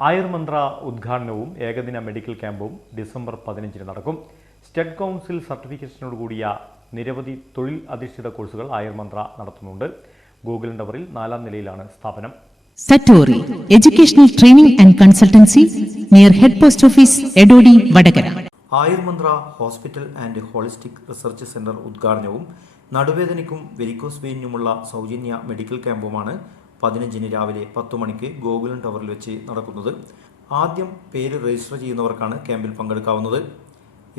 ആയുർമന്ത്ര ഉദ്ഘാടനവും ഏകദിന മെഡിക്കൽ ക്യാമ്പും ഡിസംബർ പതിനഞ്ചിന് നടക്കും. സ്റ്റേറ്റ് കൗൺസിൽ സർട്ടിഫിക്കേഷനോട് കൂടിയ നിരവധി തൊഴിൽ അധിഷ്ഠിത കോഴ്സുകൾ ആയുർമന്ത്ര നടത്തുന്നുണ്ട്. ഗൂഗിൾ ടവറിൽ നാലാം നിലയിലാണ് സ്ഥാപനം. Satori educational Training and consultancy near head post office Edodi Vadakara. Ayurmantra hospital and holistic research centre ഉദ്ഘാടനവും നടുവേദനയ്ക്കും വെരിക്കോസ് വെയിനുമുള്ള സൗജന്യ മെഡിക്കൽ ക്യാമ്പുമാണ് പതിനഞ്ചിന് രാവിലെ പത്തു മണിക്ക് ഗോകുലം ടവറിൽ വെച്ച് നടക്കുന്നത്. ആദ്യം പേര് രജിസ്റ്റർ ചെയ്യുന്നവർക്കാണ് ക്യാമ്പിൽ പങ്കെടുക്കാവുന്നത്.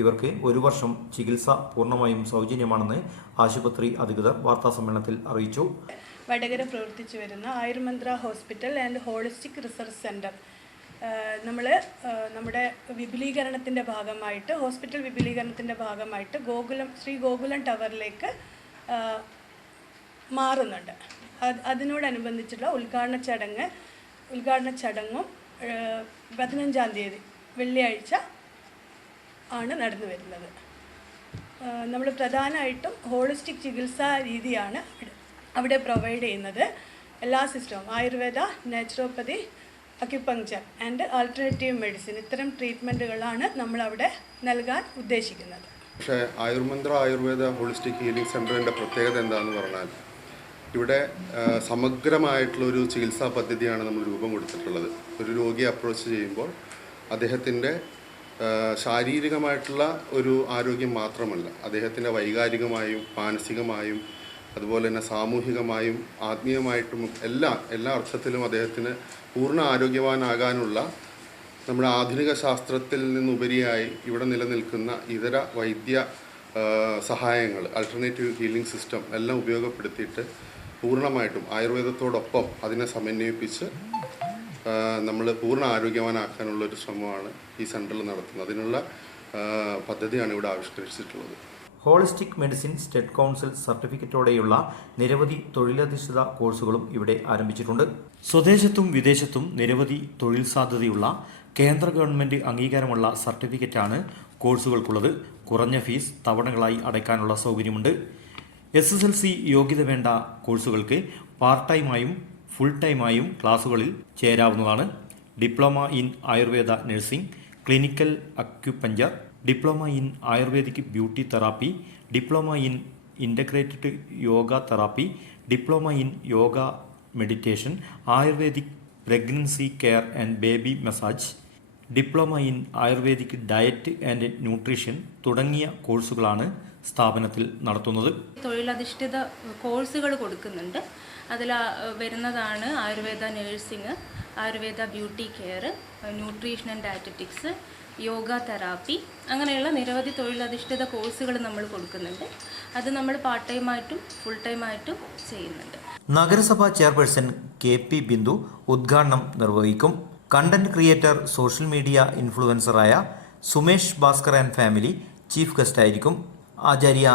ഇവർക്ക് ഒരു വർഷം ചികിത്സ പൂർണമായും സൗജന്യമാണെന്ന് ആശുപത്രി അധികൃതർ വാർത്താസമ്മേളനത്തിൽ അറിയിച്ചു. വടകര പ്രവർത്തിച്ചു വരുന്ന Ayurmantra hospital and holistic research centre നമ്മൾ നമ്മുടെ വിപുലീകരണത്തിന്റെ ഭാഗമായിട്ട് ഹോസ്പിറ്റൽ വിപുലീകരണത്തിന്റെ ഭാഗമായിട്ട് ഗോകുലം ശ്രീ ഗോകുലം ടവറിലേക്ക് മാറുന്നുണ്ട്. അത് അതിനോടനുബന്ധിച്ചുള്ള ഉദ്ഘാടന ചടങ്ങ് ഉദ്ഘാടന ചടങ്ങും പതിനഞ്ചാം തീയതി വെള്ളിയാഴ്ച ആണ് നടന്നു വരുന്നത്. നമ്മൾ പ്രധാനമായിട്ടും ഹോളിസ്റ്റിക് ചികിത്സാ രീതിയാണ് അവിടെ പ്രൊവൈഡ് ചെയ്യുന്നത്. എല്ലാ സിസ്റ്റവും Ayurveda naturopathy acupuncture and alternative medicine ഇത്തരം ട്രീറ്റ്മെന്റുകളാണ് നമ്മളവിടെ നൽകാൻ ഉദ്ദേശിക്കുന്നത്. പക്ഷേ ആയുർമന്ത്ര ആയുർവേദ ഹോളിസ്റ്റിക് ഹീലിംഗ് സെന്ററിന്റെ പ്രത്യേകത എന്താണെന്ന് പറഞ്ഞാൽ ഇവിടെ സമഗ്രമായിട്ടുള്ളൊരു ചികിത്സാ പദ്ധതിയാണ് നമ്മൾ രൂപം കൊടുത്തിട്ടുള്ളത്. ഒരു രോഗിയെ അപ്രോച്ച് ചെയ്യുമ്പോൾ അദ്ദേഹത്തിന്റെ ശാരീരികമായിട്ടുള്ള ഒരു ആരോഗ്യം മാത്രമല്ല അദ്ദേഹത്തിന്റെ വൈകാരികമായും മാനസികമായും അതുപോലെ തന്നെ സാമൂഹികമായും ആത്മീയമായിട്ടും എല്ലാ എല്ലാ അർത്ഥത്തിലും അദ്ദേഹത്തിന് പൂർണ ആരോഗ്യവാനാകാനുള്ള നമ്മുടെ ആധുനിക ശാസ്ത്രത്തിൽ നിന്നുപരിയായി ഇവിടെ നിലനിൽക്കുന്ന ഇതര വൈദ്യ സഹായങ്ങൾ അൾട്ടർനേറ്റീവ് ഹീലിംഗ് സിസ്റ്റം എല്ലാം ഉപയോഗപ്പെടുത്തിയിട്ട് പൂർണമായിട്ടും ആയുർവേദത്തോടൊപ്പം അതിനെ സമന്വയിപ്പിച്ച് നമ്മൾ പൂർണ ആരോഗ്യവാനാക്കാനുള്ള ഒരു ശ്രമമാണ് ഈ സെന്ററിൽ നടത്തുന്നത്. അതിനുള്ള പദ്ധതിയാണ് ഇവിടെ ആവിഷ്കരിച്ചിട്ടുള്ളത്. ഹോളിസ്റ്റിക് മെഡിസിൻ സ്റ്റേറ്റ് കൗൺസിൽ സർട്ടിഫിക്കറ്റോടെയുള്ള നിരവധി തൊഴിലധിഷ്ഠിത കോഴ്സുകളും ഇവിടെ ആരംഭിച്ചിട്ടുണ്ട്. സ്വദേശത്തും വിദേശത്തും നിരവധി തൊഴിൽ സാധ്യതയുള്ള കേന്ദ്ര ഗവൺമെന്റ് അംഗീകാരമുള്ള സർട്ടിഫിക്കറ്റാണ് കോഴ്സുകൾക്കുള്ളത്. കുറഞ്ഞ ഫീസ് തവണകളായി അടയ്ക്കാനുള്ള സൗകര്യമുണ്ട്. എസ് എസ് എൽ സി യോഗ്യത വേണ്ട കോഴ്സുകൾക്ക് പാർട്ട് ടൈമായും ഫുൾ ടൈമായും ക്ലാസുകളിൽ ചേരാവുന്നതാണ്. Diploma in Ayurveda nursing clinical acupuncture diploma in ayurvedic beauty therapy diploma in integrated yoga therapy diploma in yoga meditation ayurvedic pregnancy care and baby massage diploma in ayurvedic diet and nutrition തുടങ്ങിയ കോഴ്സുകളാണ് സ്ഥാപനത്തിൽ നടത്തുന്നത്. തൊഴിലധിഷ്ഠിത കോഴ്സുകൾ കൊടുക്കുന്നുണ്ട്. അതിൽ വരുന്നതാണ് Ayurveda nursing Ayurveda beauty care nutrition and dietetics yoga therapy അങ്ങനെയുള്ള നിരവധി തൊഴിലധിഷ്ഠിത കോഴ്സുകൾ നമ്മൾ കൊടുക്കുന്നുണ്ട്. അത് നമ്മൾ പാർട്ട് ടൈമായിട്ടും ഫുൾ ടൈമായിട്ടും ചെയ്യുന്നുണ്ട്. നഗരസഭാ ചെയർപേഴ്സൺ കെ പി ബിന്ദു ഉദ്ഘാടനം നിർവഹിക്കും. Content creator social media ഇൻഫ്ലുവൻസറായ Sumesh Bhaskar and family chief guest ആയിരിക്കും ആചാര്യ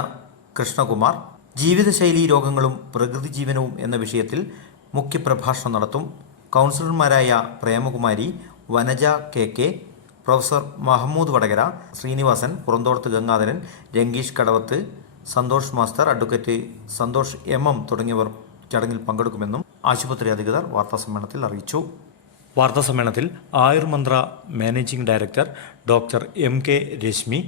കൃഷ്ണകുമാർ. ജീവിതശൈലി രോഗങ്ങളും പ്രകൃതി ജീവനവും എന്ന വിഷയത്തിൽ മുഖ്യപ്രഭാഷണം നടത്തും. കൗൺസിലർമാരായ Premakumari Vanaja K K professor Mahmood Vadakara Sreenivasan Puranthodath Gangadharan Rangeesh Kadavath Santhosh master advocate Santhosh M M തുടങ്ങിയവർ ചടങ്ങിൽ പങ്കെടുക്കുമെന്നും ആശുപത്രി അധികൃതർ വാർത്താസമ്മേളനത്തിൽ അറിയിച്ചു. വാർത്താസമ്മേളനത്തിൽ Ayurmantra managing director doctor M K Reshmi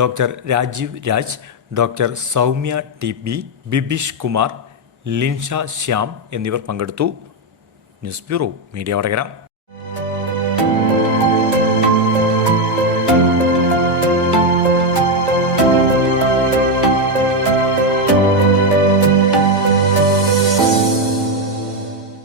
doctor Rajeev Raj doctor Soumya T B Bibish Kumar Linsha Shyam എന്നിവർ പങ്കെടുത്തു. News bureau media Vadakara.